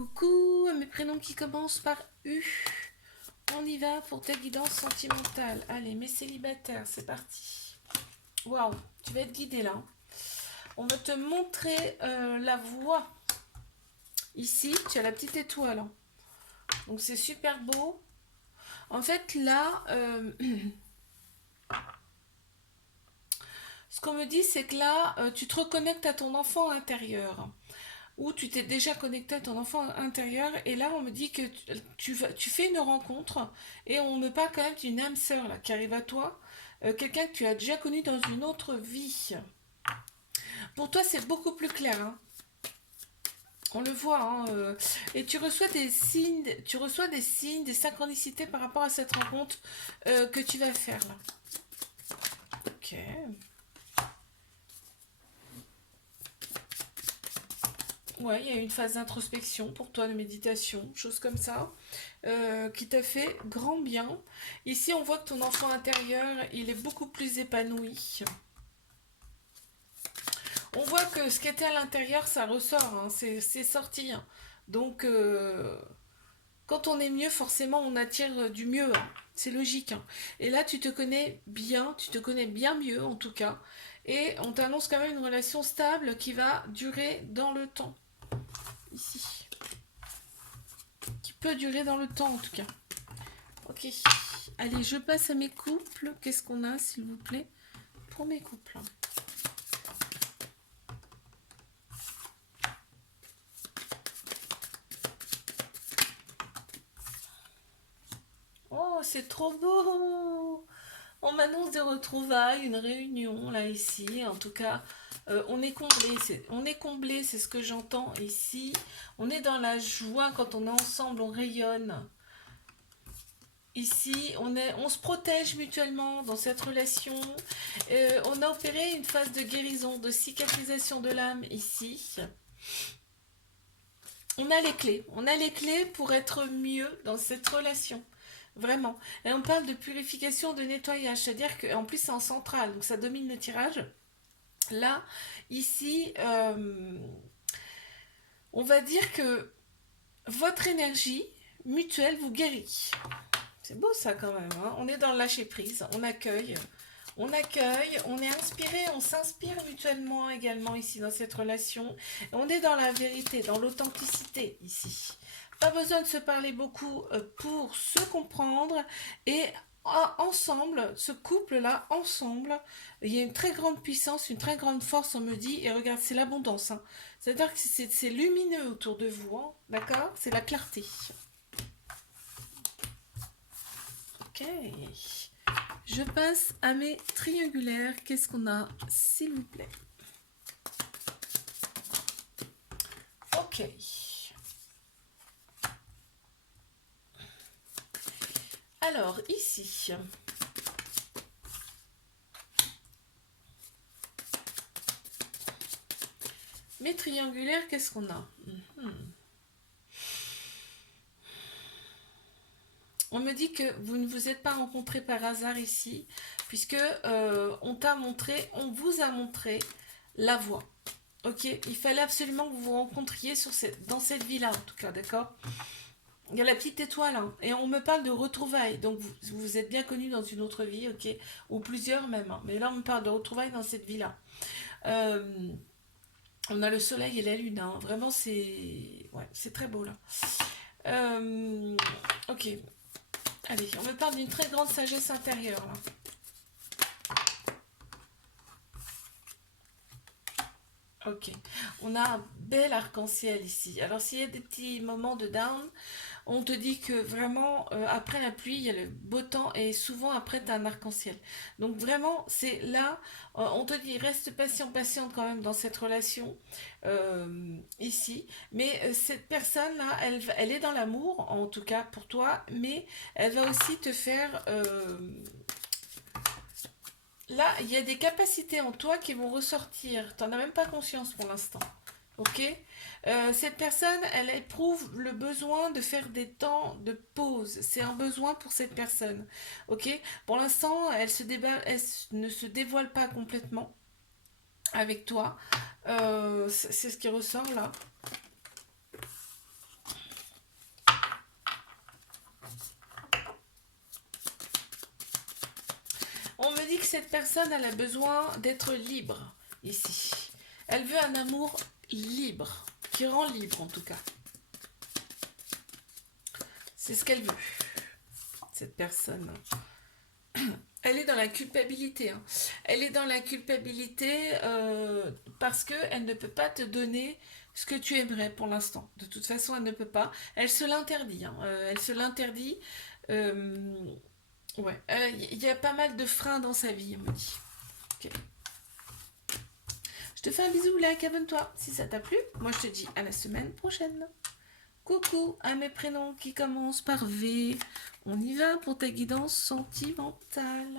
Coucou à mes prénoms qui commencent par U. On y va pour ta guidance sentimentale. Allez, mes célibataires, c'est parti. Waouh, tu vas être guidé là. On va te montrer la voie. Ici, tu as la petite étoile, hein. Donc c'est super beau. En fait, là, ce qu'on me dit, c'est que là, tu te reconnectes à ton enfant intérieur. Ou tu t'es déjà connecté à ton enfant intérieur, et là on me dit que tu fais une rencontre, et on me parle quand même d'une âme sœur là, qui arrive à toi, quelqu'un que tu as déjà connu dans une autre vie. Pour toi c'est beaucoup plus clair, hein. On le voit, hein, et tu reçois des signes, des synchronicités par rapport à cette rencontre que tu vas faire là. Ok. Ouais, il y a une phase d'introspection pour toi, de méditation, chose comme ça, qui t'a fait grand bien. Ici, on voit que ton enfant intérieur, il est beaucoup plus épanoui. On voit que ce qui était à l'intérieur, ça ressort, hein, c'est sorti, hein. Donc, quand on est mieux, forcément, on attire du mieux, hein. C'est logique, hein. Et là, tu te connais bien mieux, en tout cas. Et on t'annonce quand même une relation stable qui va durer dans le temps, ici. Qui peut durer dans le temps, en tout cas. Ok. Allez, je passe à mes couples. Qu'est-ce qu'on a, s'il vous plaît, pour mes couples? Oh, c'est trop beau! On m'annonce des retrouvailles, une réunion, là, ici. En tout cas, on est comblé. On est comblé, c'est ce que j'entends ici. On est dans la joie quand on est ensemble, on rayonne. Ici, on se protège mutuellement dans cette relation. On a opéré une phase de guérison, de cicatrisation de l'âme ici. On a les clés pour être mieux dans cette relation. Vraiment. Et on parle de purification, de nettoyage, c'est-à-dire qu'en plus c'est en centrale, donc ça domine le tirage. Là, ici, on va dire que votre énergie mutuelle vous guérit. C'est beau ça quand même, hein. On est dans le lâcher prise, on accueille, on est inspiré, on s'inspire mutuellement également ici dans cette relation. On est dans la vérité, dans l'authenticité ici. Pas besoin de se parler beaucoup pour se comprendre et ensemble, ce couple-là, ensemble, il y a une très grande puissance, une très grande force, on me dit, et regarde, c'est l'abondance, hein. C'est-à-dire que c'est lumineux autour de vous, hein, d'accord? C'est la clarté. Ok. Je passe à mes triangulaires. Qu'est-ce qu'on a, s'il vous plaît? Ok. Alors, ici. Mes triangulaires, qu'est-ce qu'on a? On me dit que vous ne vous êtes pas rencontrés par hasard ici, puisque on vous a montré la voie. Ok, il fallait absolument que vous vous rencontriez dans cette vie-là, en tout cas, d'accord? Il y a la petite étoile, hein, et on me parle de retrouvailles, donc vous êtes bien connus dans une autre vie, ok? Ou plusieurs même, hein, mais là on me parle de retrouvailles dans cette vie-là. Euh, on a le soleil et la lune, hein, vraiment c'est très beau là. Ok, allez, on me parle d'une très grande sagesse intérieure là. Ok, on a un bel arc-en-ciel ici. Alors s'il y a des petits moments de down, on te dit que vraiment, après la pluie, il y a le beau temps et souvent après, tu as un arc-en-ciel. Donc vraiment, c'est là, on te dit, reste patient, patiente quand même dans cette relation, ici. Mais cette personne-là, elle est dans l'amour, en tout cas pour toi, mais elle va aussi te faire... là, il y a des capacités en toi qui vont ressortir. Tu n'en as même pas conscience pour l'instant. Ok. Cette personne, elle éprouve le besoin de faire des temps de pause. C'est un besoin pour cette personne. Ok. Pour l'instant, ne se dévoile pas complètement avec toi. C'est ce qui ressort là. dit que cette personne, elle a besoin d'être libre, ici. Elle veut un amour libre, qui rend libre en tout cas. C'est ce qu'elle veut, cette personne. Elle est dans la culpabilité. Hein. Elle est dans la culpabilité parce qu'elle ne peut pas te donner ce que tu aimerais pour l'instant. De toute façon, elle ne peut pas. Elle se l'interdit. Hein. Elle se l'interdit. Ouais. Il y a pas mal de freins dans sa vie, on me dit. Ok. Je te fais un bisou, like, abonne-toi si ça t'a plu. Moi, je te dis à la semaine prochaine. Coucou à mes prénoms qui commencent par V. On y va pour ta guidance sentimentale.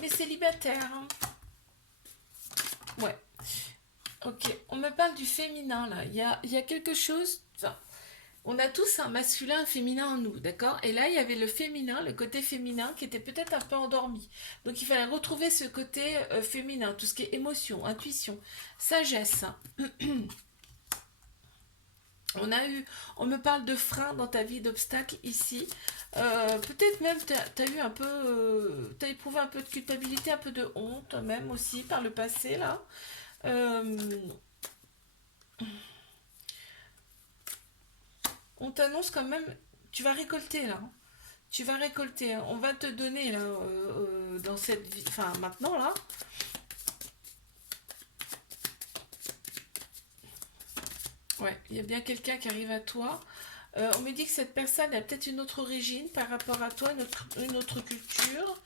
Mais célibataire. Ouais. Ok. On me parle du féminin là. Il y a quelque chose. Enfin, on a tous un masculin, un féminin en nous, d'accord? Et là, il y avait le féminin, le côté féminin qui était peut-être un peu endormi. Donc, il fallait retrouver ce côté féminin, tout ce qui est émotion, intuition, sagesse. On me parle de freins dans ta vie, d'obstacles ici. Peut-être même tu as eu un peu, tu as éprouvé un peu de culpabilité, un peu de honte même aussi par le passé là. On t'annonce quand même, tu vas récolter là. Hein. Tu vas récolter. Hein. On va te donner là, dans cette vie, enfin maintenant là. Ouais, il y a bien quelqu'un qui arrive à toi. On me dit que cette personne a peut-être une autre origine par rapport à toi, une autre culture.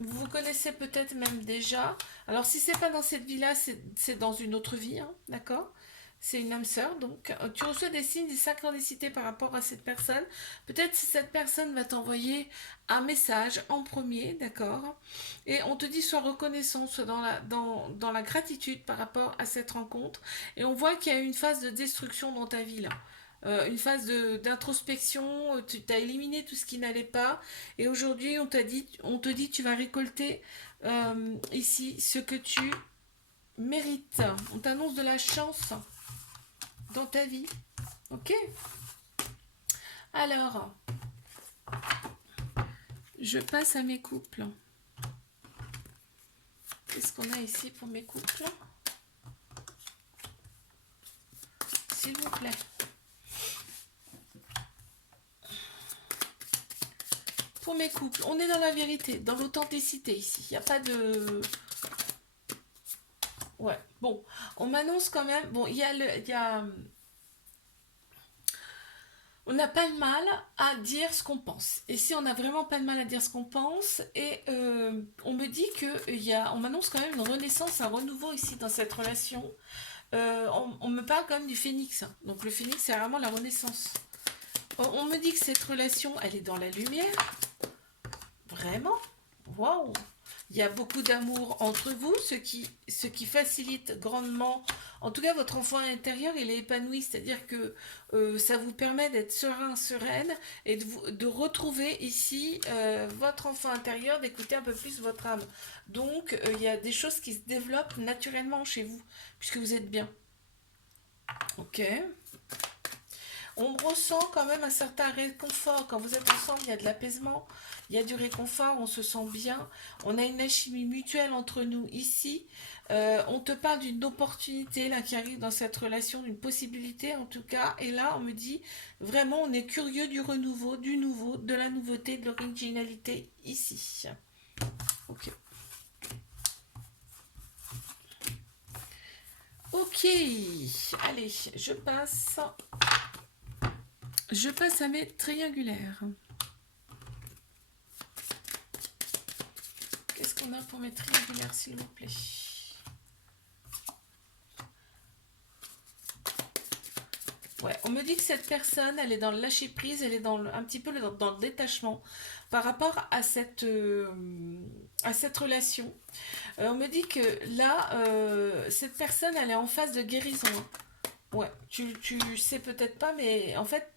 Vous vous connaissez peut-être même déjà. Alors si c'est pas dans cette vie-là, c'est dans une autre vie, hein, d'accord? C'est une âme sœur, donc tu reçois des signes, des synchronicités par rapport à cette personne. Peut-être que cette personne va t'envoyer un message en premier, d'accord? Et on te dit sois reconnaissant, sois dans la gratitude par rapport à cette rencontre. Et on voit qu'il y a une phase de destruction dans ta vie là. Une phase d'introspection, tu as éliminé tout ce qui n'allait pas. Et aujourd'hui, on te dit tu vas récolter ici ce que tu mérites. On t'annonce de la chance dans ta vie. Ok? Alors, je passe à mes couples. Qu'est-ce qu'on a ici pour mes couples? S'il vous plaît. Pour mes couples, on est dans la vérité, dans l'authenticité ici. Il n'y a pas de... Ouais, bon, on m'annonce quand même... Bon, il y a... On n'a pas le mal à dire ce qu'on pense. Et si on n'a vraiment pas le mal à dire ce qu'on pense, et on me dit que on m'annonce quand même une renaissance, un renouveau ici dans cette relation. On me parle quand même du phénix. Hein. Donc le phénix, c'est vraiment la renaissance. On me dit que cette relation, elle est dans la lumière. Vraiment? Waouh! Il y a beaucoup d'amour entre vous, ce qui facilite grandement, en tout cas votre enfant intérieur, il est épanoui, c'est-à-dire que ça vous permet d'être serein, sereine et de retrouver ici votre enfant intérieur, d'écouter un peu plus votre âme. Donc il y a des choses qui se développent naturellement chez vous, puisque vous êtes bien. Ok. On ressent quand même un certain réconfort. Quand vous êtes ensemble, il y a de l'apaisement, il y a du réconfort, on se sent bien. On a une alchimie mutuelle entre nous ici. On te parle d'une opportunité là qui arrive dans cette relation, d'une possibilité en tout cas. Et là, on me dit vraiment, on est curieux du renouveau, du nouveau, de la nouveauté, de l'originalité ici. Ok. Ok. Allez, je passe à mes triangulaires. Qu'est-ce qu'on a pour mes triangulaires, s'il vous plaît? Ouais, on me dit que cette personne, elle est dans le lâcher prise, elle est un petit peu dans le détachement par rapport à cette relation. On me dit que là, cette personne, elle est en phase de guérison. Hein. Ouais, tu sais peut-être pas, mais en fait,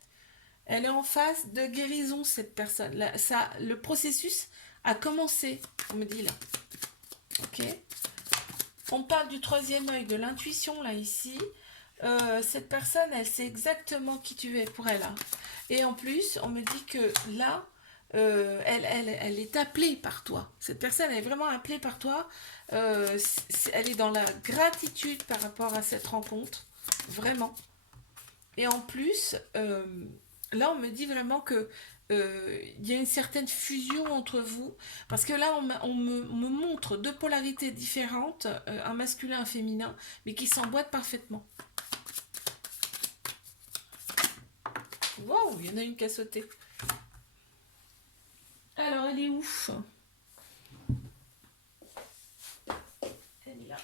elle est en phase de guérison, cette personne. Là, le processus a commencé, on me dit là. Ok. On parle du troisième œil, de l'intuition, là, ici. cette personne, elle sait exactement qui tu es pour elle, hein. Et en plus, on me dit que là, elle est appelée par toi. Cette personne est vraiment appelée par toi. Elle est dans la gratitude par rapport à cette rencontre. Vraiment. Et en plus, là, on me dit vraiment que il y a une certaine fusion entre vous. Parce que là, me montre deux polarités différentes, un masculin et un féminin, mais qui s'emboîtent parfaitement. Wow, il y en a une qui a sauté. Alors, elle est où? Elle est là.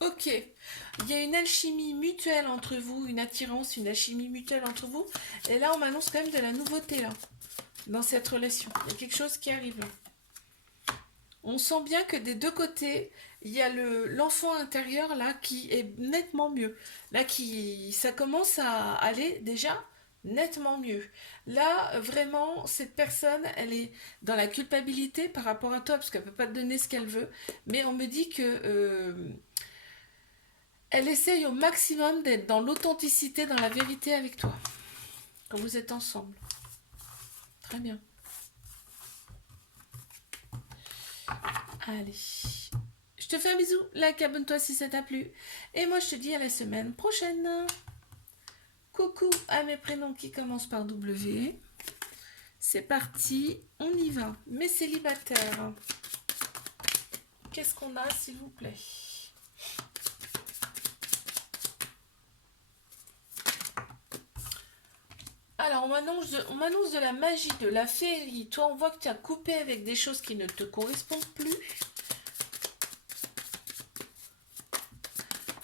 Ok. Il y a une alchimie mutuelle entre vous, une attirance, une alchimie mutuelle entre vous. Et là, on m'annonce quand même de la nouveauté là, dans cette relation. Il y a quelque chose qui arrive là. On sent bien que des deux côtés, il y a l'enfant intérieur là qui est nettement mieux. Là, ça commence à aller déjà nettement mieux. Là, vraiment, cette personne, elle est dans la culpabilité par rapport à toi, parce qu'elle ne peut pas te donner ce qu'elle veut. Mais on me dit que elle essaye au maximum d'être dans l'authenticité, dans la vérité avec toi, quand vous êtes ensemble. Très bien. Allez. Je te fais un bisou, like, abonne-toi si ça t'a plu. Et moi, je te dis à la semaine prochaine. Coucou à mes prénoms qui commencent par W. C'est parti, on y va. Mes célibataires. Qu'est-ce qu'on a, s'il vous plaît? Alors, on m'annonce de la magie, de la féerie. Toi, on voit que tu as coupé avec des choses qui ne te correspondent plus.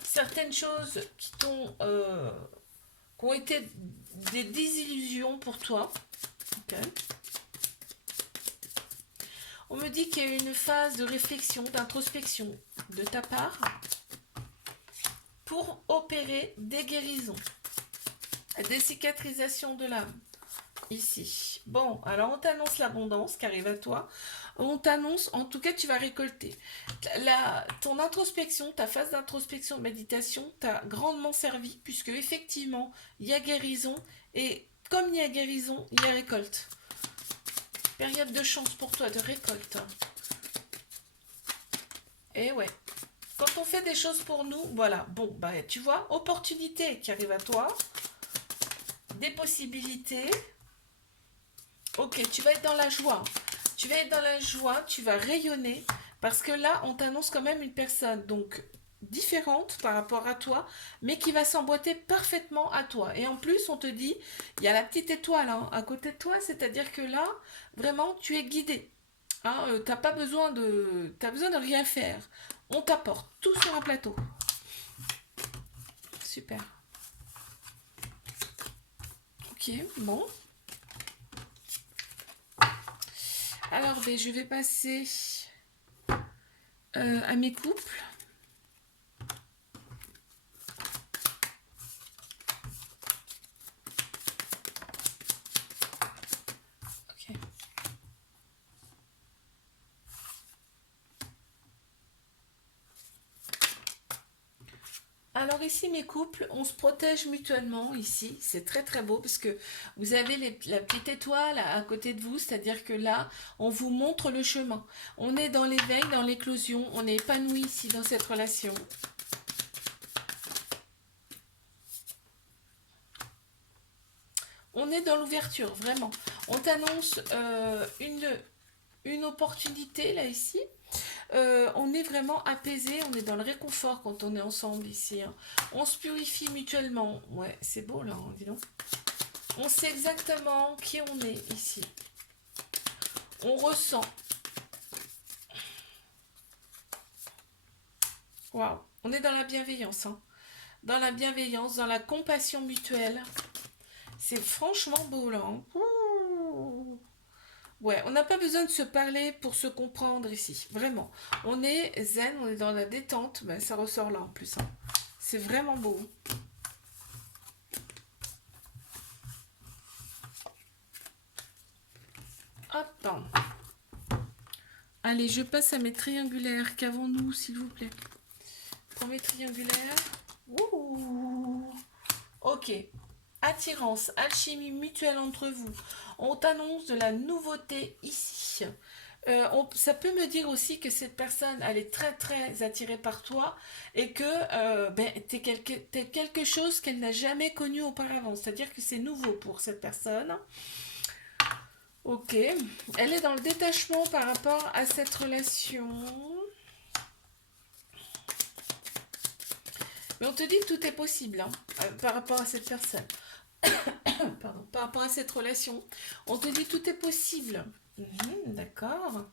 Certaines choses qui ont été des désillusions pour toi. Okay. On me dit qu'il y a une phase de réflexion, d'introspection de ta part pour opérer des guérisons, des cicatrisations de l'âme. Ici. Bon, alors on t'annonce l'abondance qui arrive à toi. On t'annonce, en tout cas, tu vas récolter. Ton introspection, ta phase d'introspection, de méditation, t'a grandement servi, puisque effectivement, il y a guérison, et comme il y a guérison, il y a récolte. Période de chance pour toi, de récolte. Et ouais. Quand on fait des choses pour nous, voilà. Bon, bah tu vois, opportunité qui arrive à toi, des possibilités. Ok, tu vas être dans la joie. Tu vas être dans la joie, tu vas rayonner. Parce que là, on t'annonce quand même une personne donc différente par rapport à toi, mais qui va s'emboîter parfaitement à toi. Et en plus, on te dit, il y a la petite étoile hein, à côté de toi, c'est-à-dire que là, vraiment, tu es guidé. Hein, t'as besoin de rien faire. On t'apporte tout sur un plateau. Super. Ok, bon. Alors, ben, je vais passer à mes couples. Ok. Alors ici, mes couples, on se protège mutuellement ici. C'est très très beau parce que vous avez la petite étoile à côté de vous, c'est-à-dire que là, on vous montre le chemin. On est dans l'éveil, dans l'éclosion, on est épanoui ici dans cette relation. On est dans l'ouverture, vraiment. On t'annonce une opportunité là ici. On est vraiment apaisé, on est dans le réconfort quand on est ensemble ici. Hein. On se purifie mutuellement. Ouais, c'est beau là, hein, dis donc. On sait exactement qui on est ici. On ressent. Waouh, on est dans la bienveillance. Hein. Dans la bienveillance, dans la compassion mutuelle. C'est franchement beau là. Hein. Ouais, on n'a pas besoin de se parler pour se comprendre ici, vraiment. On est zen, on est dans la détente, ben, ça ressort là en plus. Hein. C'est vraiment beau. Hop. Allez, je passe à mes triangulaires. Qu'avons-nous, s'il vous plaît? formée triangulaire. Ouh. Ok. Attirance, alchimie mutuelle entre vous. On t'annonce de la nouveauté ici. Ça peut me dire aussi que cette personne, elle est très très attirée par toi et que t'es quelque chose qu'elle n'a jamais connu auparavant. C'est-à-dire que c'est nouveau pour cette personne. Ok. Elle est dans le détachement par rapport à cette relation. Mais on te dit que tout est possible hein, par rapport à cette personne. Pardon, par rapport à cette relation. On te dit tout est possible. D'accord.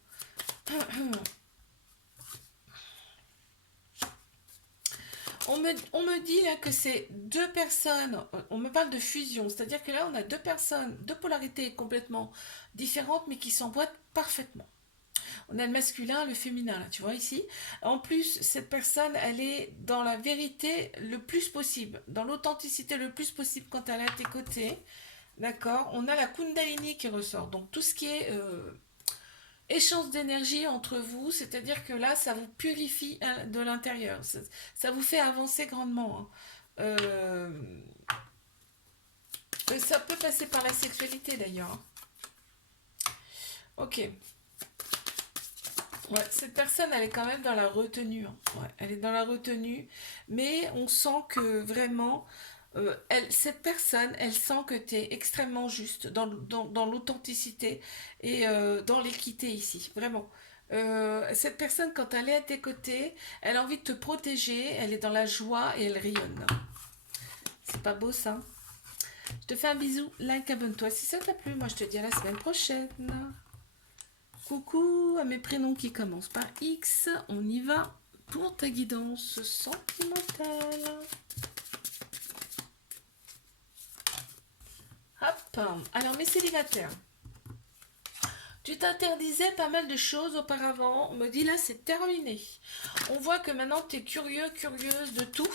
On me dit là que c'est deux personnes, on me parle de fusion, c'est-à-dire que là on a deux personnes, deux polarités complètement différentes mais qui s'emboîtent parfaitement. On a le masculin, le féminin là, tu vois ici. En plus, cette personne, elle est dans la vérité le plus possible, dans l'authenticité le plus possible quand elle est à tes côtés. D'accord. On a la Kundalini qui ressort, donc tout ce qui est échange d'énergie entre vous, c'est-à-dire que là, ça vous purifie de l'intérieur. Ça vous fait avancer grandement. Hein. Ça peut passer par la sexualité d'ailleurs. Hein. Ok. Ouais, cette personne, elle est quand même dans la retenue. Hein. Ouais, elle est dans la retenue, mais on sent que vraiment, cette personne, elle sent que tu es extrêmement juste dans l'authenticité et dans l'équité ici, vraiment. Cette personne, quand elle est à tes côtés, elle a envie de te protéger, elle est dans la joie et elle rayonne. C'est pas beau ça? Je te fais un bisou, like, abonne-toi si ça t'a plu. Moi, je te dis à la semaine prochaine. Coucou à mes prénoms qui commencent par X. On y va pour ta guidance sentimentale. Hop. Alors, mes célibataires. Tu t'interdisais pas mal de choses auparavant. On me dit là, c'est terminé. On voit que maintenant, tu es curieux, curieuse de tout.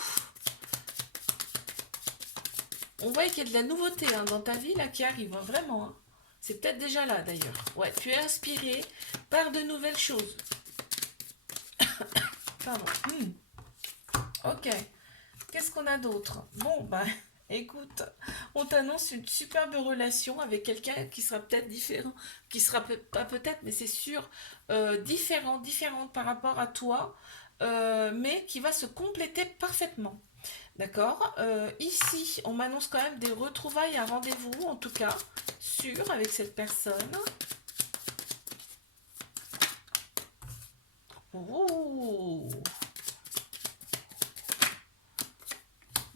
On voit qu'il y a de la nouveauté hein, dans ta vie là qui arrive, hein, vraiment. Hein. C'est peut-être déjà là d'ailleurs. Ouais, tu es inspiré par de nouvelles choses. Pardon. Ok. Qu'est-ce qu'on a d'autre? Bon, bah, écoute, on t'annonce une superbe relation avec quelqu'un qui sera peut-être différent, qui sera pas peut-être, mais c'est sûr, différente par rapport à toi, mais qui va se compléter parfaitement. D'accord. Ici, on m'annonce quand même des retrouvailles, un rendez-vous, en tout cas, sûr, avec cette personne. Oh.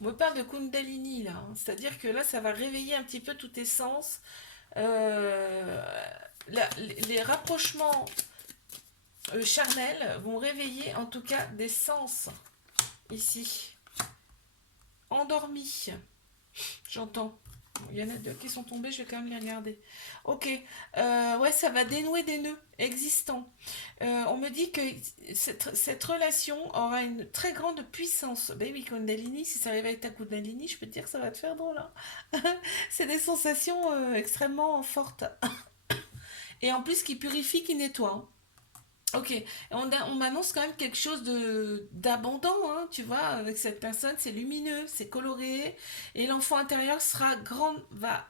On me parle de Kundalini, là. Hein. C'est-à-dire que là, ça va réveiller un petit peu tous tes sens. Les rapprochements charnels vont réveiller, en tout cas, des sens, ici. Endormis. J'entends. Il y en a deux qui sont tombés, je vais quand même les regarder. Ok, ouais, ça va dénouer des nœuds existants. On me dit que cette relation aura une très grande puissance. Ben oui, Kundalini, si ça réveille ta Kundalini, je peux te dire que ça va te faire drôle. Hein. C'est des sensations extrêmement fortes. Et en plus, qui purifie, qui nettoie. Hein. Ok, on m'annonce quand même quelque chose d'abondant, hein, tu vois, avec cette personne, c'est lumineux, c'est coloré, et l'enfant intérieur sera grand, va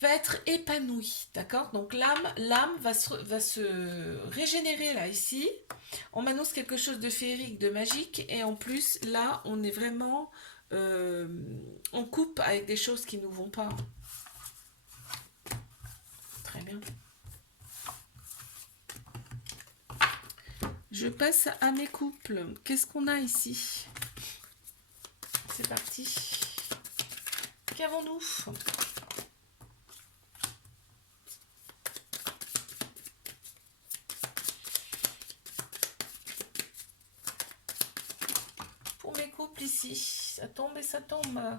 être épanoui, d'accord? Donc l'âme va se régénérer là, ici. On m'annonce quelque chose de féerique, de magique, et en plus, là, on est vraiment, on coupe avec des choses qui ne nous vont pas. Très bien. Je passe à mes couples. Qu'est-ce qu'on a ici? C'est parti. Qu'avons-nous? Pour mes couples ici, ça tombe et ça tombe.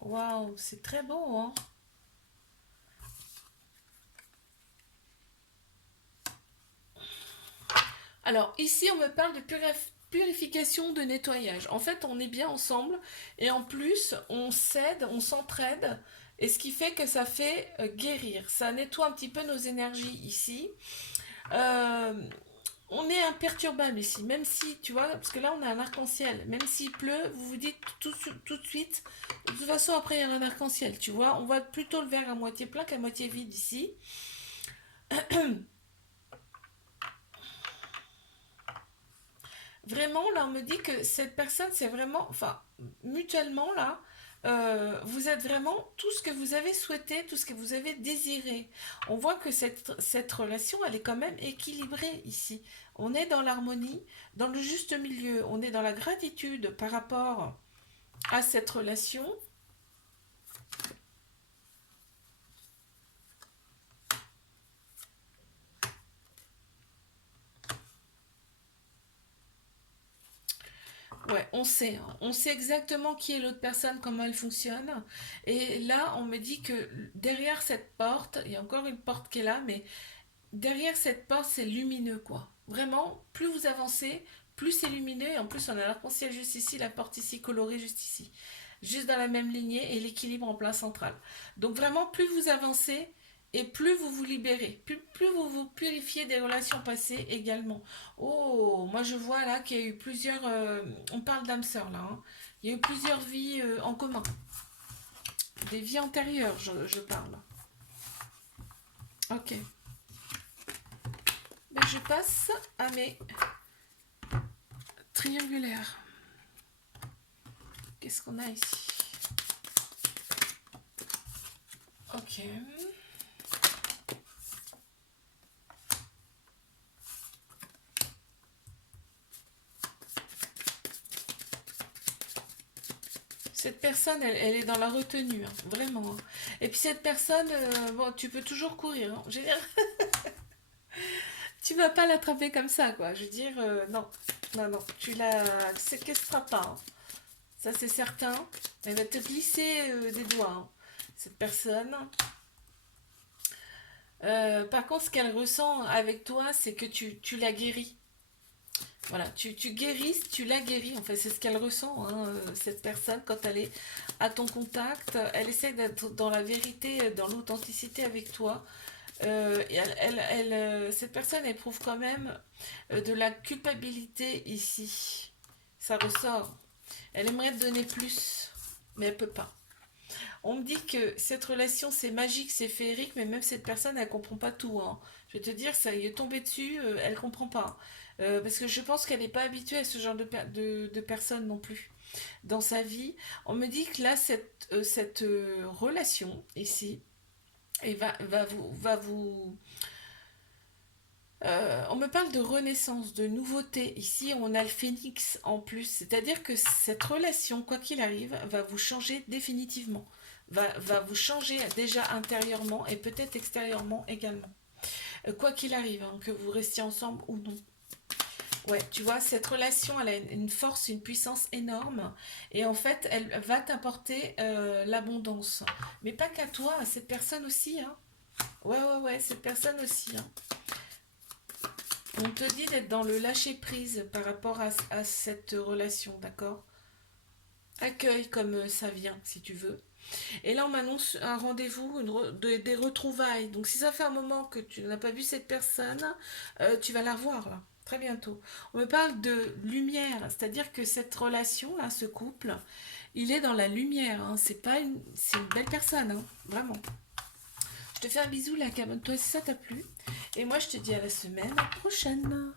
Waouh, c'est très beau, hein? Alors, ici, on me parle de purification, de nettoyage. En fait, on est bien ensemble et en plus, on s'aide, on s'entraide. Et ce qui fait que ça fait guérir. Ça nettoie un petit peu nos énergies ici. Euh, on est imperturbable ici, même si, tu vois, parce que là on a un arc-en-ciel, même s'il pleut, vous vous dites tout de suite, de toute façon après il y a un arc-en-ciel, tu vois, on voit plutôt le verre à moitié plein qu'à moitié vide ici. Vraiment, là on me dit que cette personne c'est vraiment, enfin, mutuellement là, vous êtes vraiment tout ce que vous avez souhaité, tout ce que vous avez désiré. On voit que cette relation, elle est quand même équilibrée ici. On est dans l'harmonie, dans le juste milieu, on est dans la gratitude par rapport à cette relation. Ouais, on sait exactement qui est l'autre personne, comment elle fonctionne. Et là, on me dit que derrière cette porte, il y a encore une porte qui est là, mais derrière cette porte, c'est lumineux, quoi. Vraiment, plus vous avancez, plus c'est lumineux. Et en plus, on a l'arc-en-ciel juste ici, la porte ici, colorée juste ici. Juste dans la même lignée et l'équilibre en plein central. Donc vraiment, plus vous avancez et plus vous vous libérez. Plus vous vous purifiez des relations passées également. Oh, moi je vois là qu'il y a eu plusieurs... on parle d'âme sœur là. Hein. Il y a eu plusieurs vies en commun. Des vies antérieures, je parle. Ok. Ben, je passe à mes triangulaires. Qu'est-ce qu'on a ici? Ok. Cette personne, elle est dans la retenue, hein, vraiment. Hein. Et puis cette personne, bon, tu peux toujours courir. Hein. Je veux dire, tu vas pas l'attraper comme ça, quoi. Je veux dire, non, non, non, tu la séquestreras pas. Hein. Ça, c'est certain. Elle va te glisser des doigts, hein, cette personne. Par contre, ce qu'elle ressent avec toi, c'est que tu la guéris. Voilà, tu guéris, tu la guéris. En fait, c'est ce qu'elle ressent, hein, cette personne, quand elle est à ton contact. Elle essaie d'être dans la vérité, dans l'authenticité avec toi. Et cette personne éprouve quand même de la culpabilité ici. Ça ressort. Elle aimerait te donner plus, mais elle peut pas. On me dit que cette relation c'est magique, c'est féerique, mais même cette personne elle comprend pas tout. Hein. Je vais te dire, ça y est tombé dessus, elle comprend pas. Parce que je pense qu'elle n'est pas habituée à ce genre de personnes non plus dans sa vie. On me dit que là, cette relation ici, et va vous on me parle de renaissance, de nouveauté. Ici, on a le phénix en plus. C'est-à-dire que cette relation, quoi qu'il arrive, va vous changer définitivement. Va vous changer déjà intérieurement et peut-être extérieurement également. Quoi qu'il arrive, hein, que vous restiez ensemble ou non. Ouais, tu vois, cette relation, elle a une force, une puissance énorme. Et en fait, elle va t'apporter l'abondance. Mais pas qu'à toi, à cette personne aussi. Hein. Ouais, ouais, ouais, cette personne aussi. Hein. On te dit d'être dans le lâcher-prise par rapport à cette relation, d'accord? Accueille comme ça vient, si tu veux. Et là, on m'annonce un rendez-vous, des retrouvailles. Donc, si ça fait un moment que tu n'as pas vu cette personne, tu vas la revoir, là, très bientôt. On me parle de lumière, c'est-à-dire que cette relation-là, ce couple, il est dans la lumière. Hein. C'est une belle personne, hein, vraiment. Je te fais un bisou, la cabane, toi si ça t'a plu. Et moi, je te dis à la semaine prochaine.